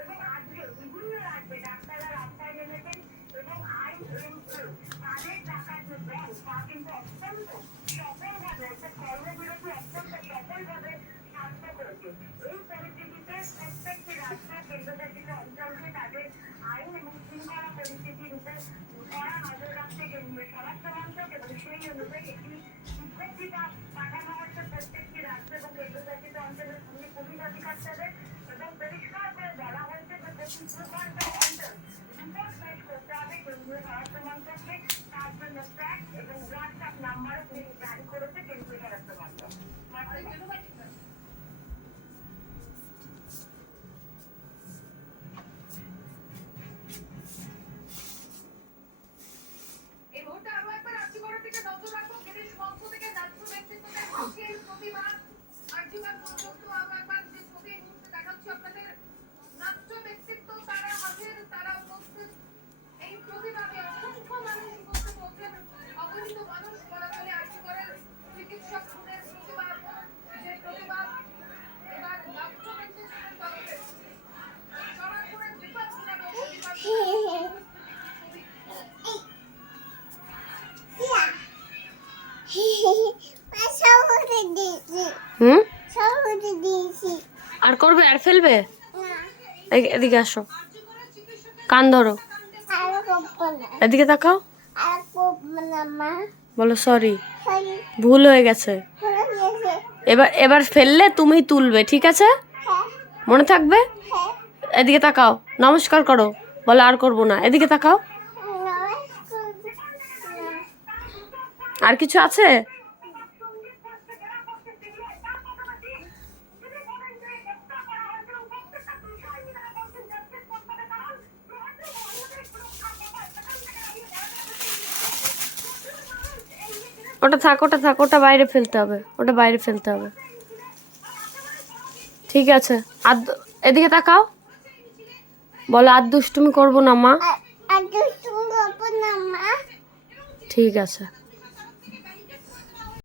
এবং আজকে বিভিন্ন রাজ্যে ডাক্তাররা রাস্তায় নেমেছেন এবং তাদের টাকার যে ব্যাংক তা কিন্তু অত্যন্ত সফলভাবে অর্থাৎ কর্মবিরতি অত্যন্ত সফলভাবে স্বাস্থ্য করেছে। এই পরিস্থিতিতে প্রত্যেকটি রাজ্য কেন্দ্রশাসিত অঞ্চলকে তাদের আইন এবং শৃঙ্খলা পরিস্থিতির উপর কড়া নজর রাখতে কেন্দ্রীয় স্বরাষ্ট্র মন্ত্রক এবং সেই অনুযায়ী একটি বিজ্ঞপ্তিটা পাঠানো হচ্ছে প্রত্যেকটি রাজ্য এবং কেন্দ্রশাসিত অঞ্চলের পুলিশ অধিকারদের এবং পরিষ্কার করে বলা হয়েছে যে প্রতি 2 ঘন্টা অন্তর রিপোর্ট পেশ করতে হবে কেন্দ্রীয় স্বরাষ্ট্র মন্ত্রককে। তার জন্য ট্র্যাক এবং হোয়াটসঅ্যাপ নাম্বারও জারি করেছে কেন্দ্রীয় স্বরাষ্ট্র মন্ত্রক। এই মুহূর্তে আরো একবার আর্যিকরের দিকে নজর রাখবো। গিরিশ মঞ্চ থেকে নাট্য ব্যক্তিত্বদের হাসির প্রতিবাদ আর্যিকর পর্যন্ত আরো একবার যে ছবি এই মুহূর্তে দেখাচ্ছি আপনাদের, নাট্য ব্যক্তিত্ব তারা হাজির, তারা উপস্থিত। এই প্রতিবাদে অসংখ্য মানুষ উপস্থিত হচ্ছেন, অগণিত মানুষ বলা চলে। আর্যিকরের চিকিৎসক খুনের প্রতিবাদ, যে প্রতিবাদ এবার নাট্য ব্যক্তিত্বের তরফে সরাসরি বিপদ ঘটানো প্রতিবাদ আর করবে আর ফেলবে? এদিকে আসো, কান ধরো, এদিকে তাকাও, বলো সরি, ভুল হয়ে গেছে। এবার এবার ফেললে তুমি তুলবে, ঠিক আছে? মনে থাকবে? এদিকে তাকাও, নমস্কার করো, বলো আর করবো না। এদিকে তাকাও। আর কিছু আছে? ওটা থাক, ওটা থাক, ওটা বাইরে ফেলতে হবে, ওটা বাইরে ফেলতে হবে। ঠিক আছে, আর এদিকে তাকাও, বলো আর দুষ্টুমি করবো না মা। ঠিক আছে।